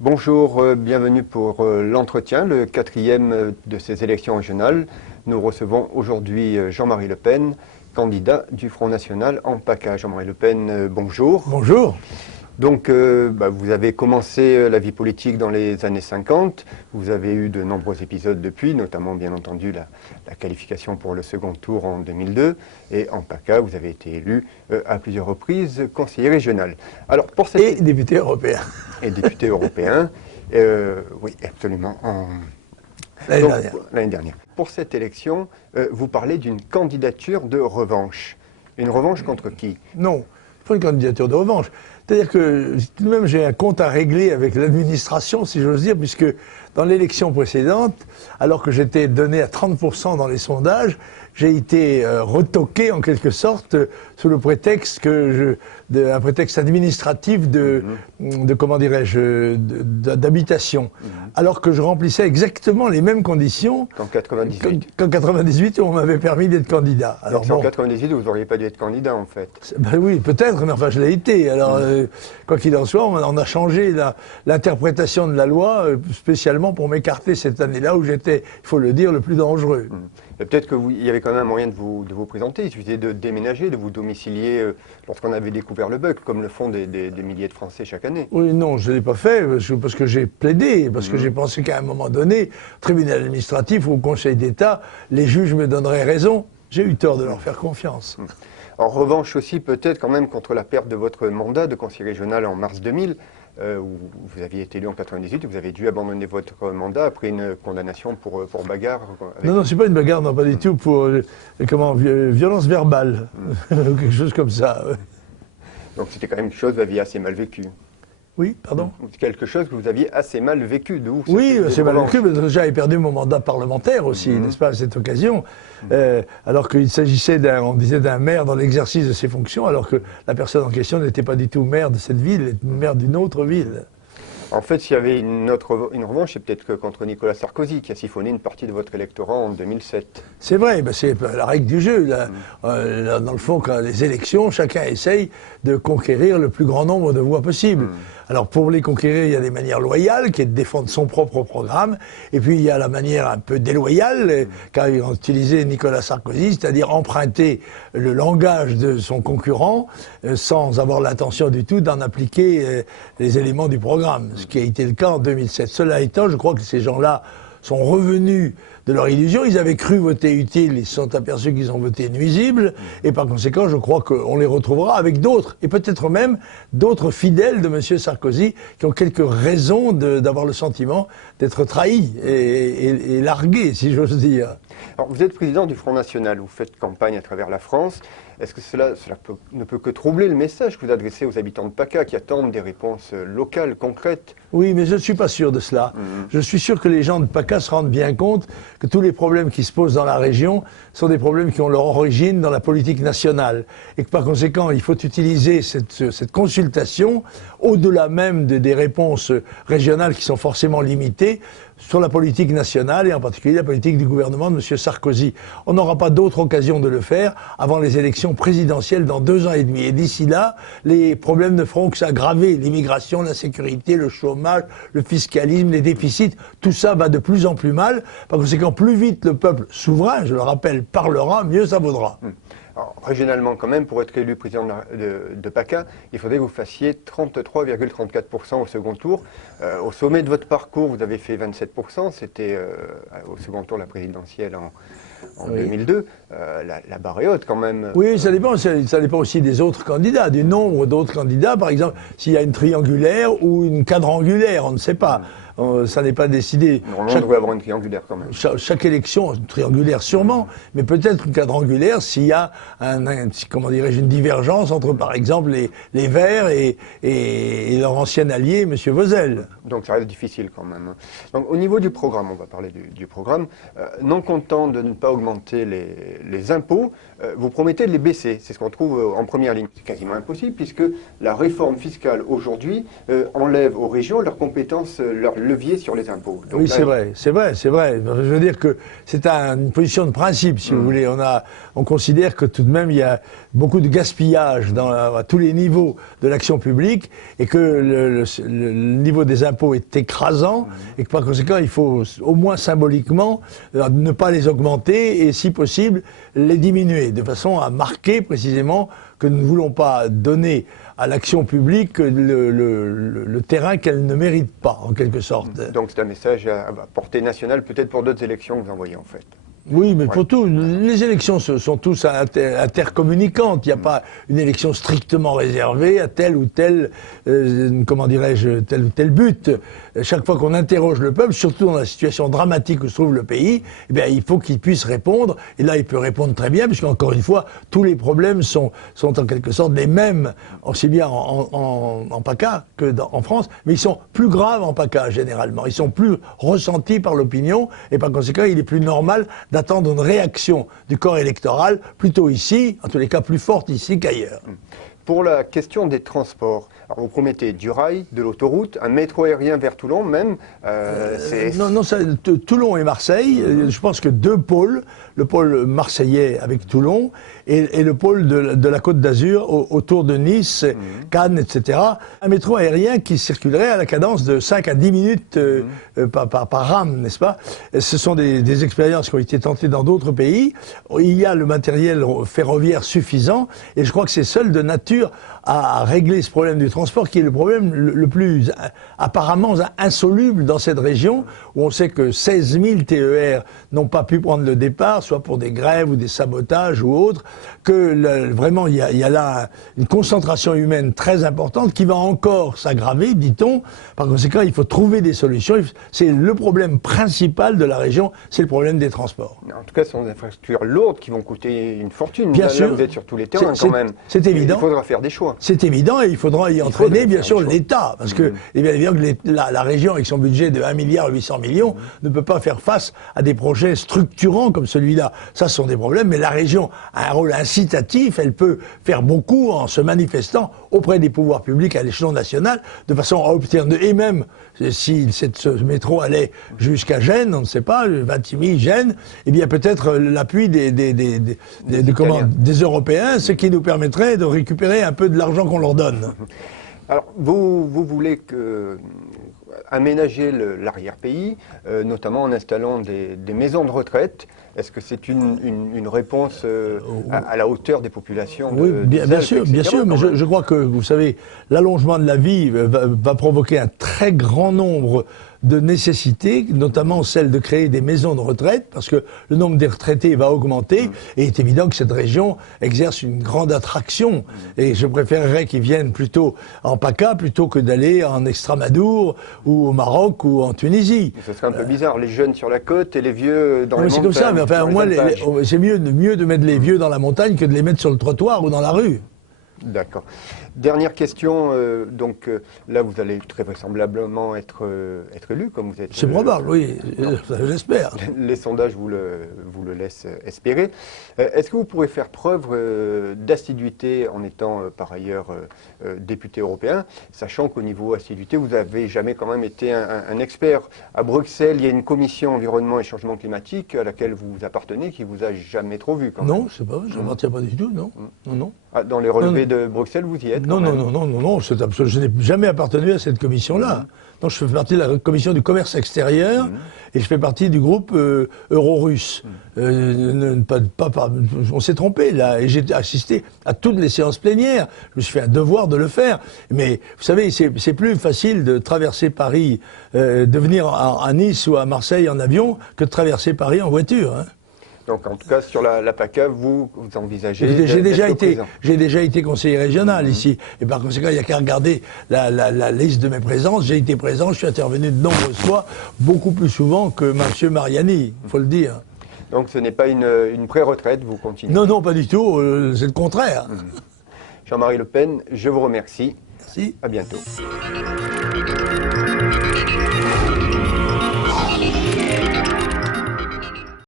Bonjour, bienvenue pour l'entretien, le 4e de ces élections régionales. Nous recevons aujourd'hui Jean-Marie Le Pen, candidat du Front National en PACA. Jean-Marie Le Pen, bonjour. Bonjour. Donc, vous avez commencé la vie politique dans les années 50. Vous avez eu de nombreux épisodes depuis, notamment, bien entendu, la qualification pour le second tour en 2002. Et en PACA, vous avez été élu à plusieurs reprises conseiller régional. Alors, pour cette... Et député européen. Et député européen. Oui, absolument. L'année dernière. Pour cette élection, vous parlez d'une candidature de revanche. Une revanche contre qui? Non, pas une candidature de revanche. C'est-à-dire que tout de même j'ai un compte à régler avec l'administration, si j'ose dire, puisque dans l'élection précédente, alors que j'étais donné à 30% dans les sondages, j'ai été retoqué en quelque sorte sous le prétexte un prétexte administratif de comment dirais-je, d'habitation, alors que je remplissais exactement les mêmes conditions qu'en 98. Qu'en 98 où on m'avait permis d'être candidat. Alors en 98 vous n'auriez pas dû être candidat en fait. Ben oui, peut-être, mais enfin je l'ai été. Alors quoi qu'il en soit, on a changé l'interprétation de la loi spécialement pour m'écarter cette année-là où j'étais, il faut le dire, le plus dangereux. Peut-être qu'il y avait quand même un moyen de vous présenter, il suffisait de déménager, de vous domicilier lorsqu'on avait découvert le bug, comme le font des milliers de Français chaque année. Oui, non, je ne l'ai pas fait parce que j'ai plaidé, parce que j'ai pensé qu'à un moment donné, au tribunal administratif ou au Conseil d'État, les juges me donneraient raison. J'ai eu tort de leur faire confiance. En revanche aussi, peut-être quand même contre la perte de votre mandat de conseiller régional en mars 2000, où vous aviez été élu en 98, vous avez dû abandonner votre mandat après une condamnation pour bagarre. Non, c'est pas une bagarre, non, pas du tout, pour violence verbale, ou quelque chose comme ça. Ouais. Donc c'était quand même quelque chose que vous aviez assez mal vécu. Oui, pardon. Quelque chose que vous aviez assez mal vécu, de où? Oui, assez mal vécu, mais j'avais perdu mon mandat parlementaire aussi, n'est-ce pas, à cette occasion, alors qu'il s'agissait on disait d'un maire dans l'exercice de ses fonctions, alors que la personne en question n'était pas du tout maire de cette ville, elle était maire d'une autre ville. En fait, s'il y avait une revanche, c'est peut-être que contre Nicolas Sarkozy, qui a siphonné une partie de votre électorat en 2007. C'est vrai, c'est la règle du jeu. Dans le fond, quand les élections, chacun essaye de conquérir le plus grand nombre de voix possible. Alors pour les conquérir, il y a des manières loyales, qui est de défendre son propre programme, et puis il y a la manière un peu déloyale, qu'a utilisé Nicolas Sarkozy, c'est-à-dire emprunter le langage de son concurrent sans avoir l'intention du tout d'en appliquer les éléments du programme, ce qui a été le cas en 2007. Cela étant, je crois que ces gens-là sont revenus de leur illusion. Ils avaient cru voter utile, ils se sont aperçus qu'ils ont voté nuisible, et par conséquent, je crois qu'on les retrouvera avec d'autres, et peut-être même d'autres fidèles de M. Sarkozy, qui ont quelques raisons d'avoir le sentiment d'être trahis et largués, si j'ose dire. Alors, vous êtes président du Front National, vous faites campagne à travers la France. Est-ce que cela ne peut que troubler le message que vous adressez aux habitants de PACA qui attendent des réponses locales, concrètes? Oui, mais je ne suis pas sûr de cela. Je suis sûr que les gens de PACA se rendent bien compte que tous les problèmes qui se posent dans la région sont des problèmes qui ont leur origine dans la politique nationale. Et que par conséquent, il faut utiliser cette consultation, au-delà même des réponses régionales qui sont forcément limitées, sur la politique nationale et en particulier la politique du gouvernement de M. Sarkozy. On n'aura pas d'autre occasion de le faire avant les élections présidentielles dans 2 ans et demi. Et d'ici là, les problèmes ne feront que s'aggraver. L'immigration, l'insécurité, le chômage, le fiscalisme, les déficits, tout ça va de plus en plus mal. Par conséquent, plus vite le peuple souverain, je le rappelle, parlera, mieux ça vaudra. Alors, régionalement quand même, pour être élu président de PACA, il faudrait que vous fassiez 33,34% au second tour. Au sommet de votre parcours, vous avez fait 27%, c'était au second tour la présidentielle en 2002. La barre est haute quand même. Oui, ça dépend aussi des autres candidats, du nombre d'autres candidats. Par exemple, s'il y a une triangulaire ou une quadrangulaire, on ne sait pas. Ça n'est pas décidé. Normalement, on devrait avoir une triangulaire quand même. Chaque élection, une triangulaire sûrement, mais peut-être une quadrangulaire s'il y a comment dirais-je, une divergence entre, par exemple, les Verts et leur ancien allié, M. Vauzel. Donc ça reste difficile quand même. Donc, au niveau du programme, on va parler du programme. Non content de ne pas augmenter les impôts, vous promettez de les baisser. C'est ce qu'on trouve en première ligne. C'est quasiment impossible puisque la réforme fiscale aujourd'hui enlève aux régions leurs compétences, leur levier sur les impôts. Donc, oui, c'est vrai. Je veux dire que c'est une position de principe, si vous voulez. On considère que tout de même, il y a beaucoup de gaspillage à tous les niveaux de l'action publique et que le niveau des impôts est écrasant et que par conséquent, il faut au moins symboliquement ne pas les augmenter et, si possible, les diminuer de façon à marquer précisément que nous ne voulons pas donner à l'action publique le terrain qu'elle ne mérite pas, en quelque sorte. Donc c'est un message à portée nationale, peut-être pour d'autres élections que vous envoyez en fait. Oui, mais pour tout, les élections sont tous intercommunicantes. Il n'y a pas une élection strictement réservée à tel ou tel, tel ou tel but. Chaque fois qu'on interroge le peuple, surtout dans la situation dramatique où se trouve le pays, eh bien, il faut qu'il puisse répondre. Et là, il peut répondre très bien, puisqu'encore une fois, tous les problèmes sont en quelque sorte les mêmes, aussi bien en PACA en France, mais ils sont plus graves en PACA, généralement. Ils sont plus ressentis par l'opinion, et par conséquent, il est plus normal d'attendre une réaction du corps électoral, plutôt ici, en tous les cas plus forte ici qu'ailleurs. Pour la question des transports, alors vous promettez du rail, de l'autoroute, un métro aérien vers Toulon même. Non, Toulon et Marseille, je pense que deux pôles, le pôle marseillais avec Toulon et le pôle de la Côte d'Azur autour de Nice, Cannes, etc. Un métro aérien qui circulerait à la cadence de 5 à 10 minutes par rame, n'est-ce pas? Ce sont des expériences qui ont été tentées dans d'autres pays. Il y a le matériel ferroviaire suffisant et je crois que c'est seul de nature à régler ce problème du transport qui est le problème le plus apparemment insoluble dans cette région où on sait que 16 000 TER n'ont pas pu prendre le départ, soit pour des grèves ou des sabotages ou autres, que vraiment il y a là une concentration humaine très importante qui va encore s'aggraver, dit-on. Par conséquent, il faut trouver des solutions. C'est le problème principal de la région, c'est le problème des transports. En tout cas, ce sont des infrastructures lourdes qui vont coûter une fortune. Bien sûr. Vous êtes sur tous les terrains quand même. C'est évident. Il faudra faire des choix. C'est évident et il faudra y entraîner bien sûr l'État, parce que bien évidemment que la région avec son budget de 1,8 milliard ne peut pas faire face à des projets structurants comme celui-là. Ça, ce sont des problèmes, mais la région a un rôle incitatif, elle peut faire beaucoup en se manifestant auprès des pouvoirs publics à l'échelon national, de façon à obtenir, et même si ce métro allait jusqu'à Gênes, on ne sait pas, Vintimille, Gênes, eh bien peut-être l'appui des Européens, ce qui nous permettrait de récupérer un peu de l'argent qu'on leur donne. Alors, vous voulez aménager l'arrière-pays, notamment en installant des maisons de retraite. Est-ce que c'est une réponse à la hauteur des populations Oui, bien sûr, mais je crois que, vous savez, l'allongement de la vie va provoquer un très grand nombre de nécessités, notamment celle de créer des maisons de retraite, parce que le nombre des retraités va augmenter, et il est évident que cette région exerce une grande attraction, et je préférerais qu'ils viennent plutôt en PACA, plutôt que d'aller en Extramadour, ou au Maroc, ou en Tunisie. Ce serait un peu bizarre, les jeunes sur la côte et les vieux dans les montagnes. C'est comme ça, mais enfin, au moins, c'est mieux de mettre les vieux dans la montagne que de les mettre sur le trottoir ou dans la rue. D'accord. Dernière question, là vous allez très vraisemblablement être élu comme vous êtes. C'est probable, oui, j'espère. Les sondages vous le laissent espérer. Est-ce que vous pourrez faire preuve d'assiduité en étant par ailleurs député européen, sachant qu'au niveau assiduité, vous n'avez jamais quand même été un expert. À Bruxelles, il y a une commission environnement et changement climatique à laquelle vous appartenez, qui vous a jamais trop vu quand même. Non, c'est pas vrai, je n'appartiens pas du tout, non. Non. Ah, dans les relevés de Bruxelles, vous y êtes? Non, c'est absolu. Je n'ai jamais appartenu à cette commission-là. Non, je fais partie de la commission du commerce extérieur et je fais partie du groupe euro-russe. On s'est trompé là et j'ai assisté à toutes les séances plénières. Je me suis fait un devoir de le faire. Mais vous savez, c'est plus facile de traverser Paris, de venir à Nice ou à Marseille en avion que de traverser Paris en voiture. Hein. Donc en tout cas sur la PACA, vous envisagez. J'ai déjà été conseiller régional ici, et par conséquent il n'y a qu'à regarder la liste de mes présences. J'ai été présent, je suis intervenu de nombreuses fois, beaucoup plus souvent que M. Mariani, il faut le dire. Donc ce n'est pas une pré-retraite, vous continuez? Non, pas du tout, c'est le contraire. Jean-Marie Le Pen, je vous remercie. Merci. À bientôt.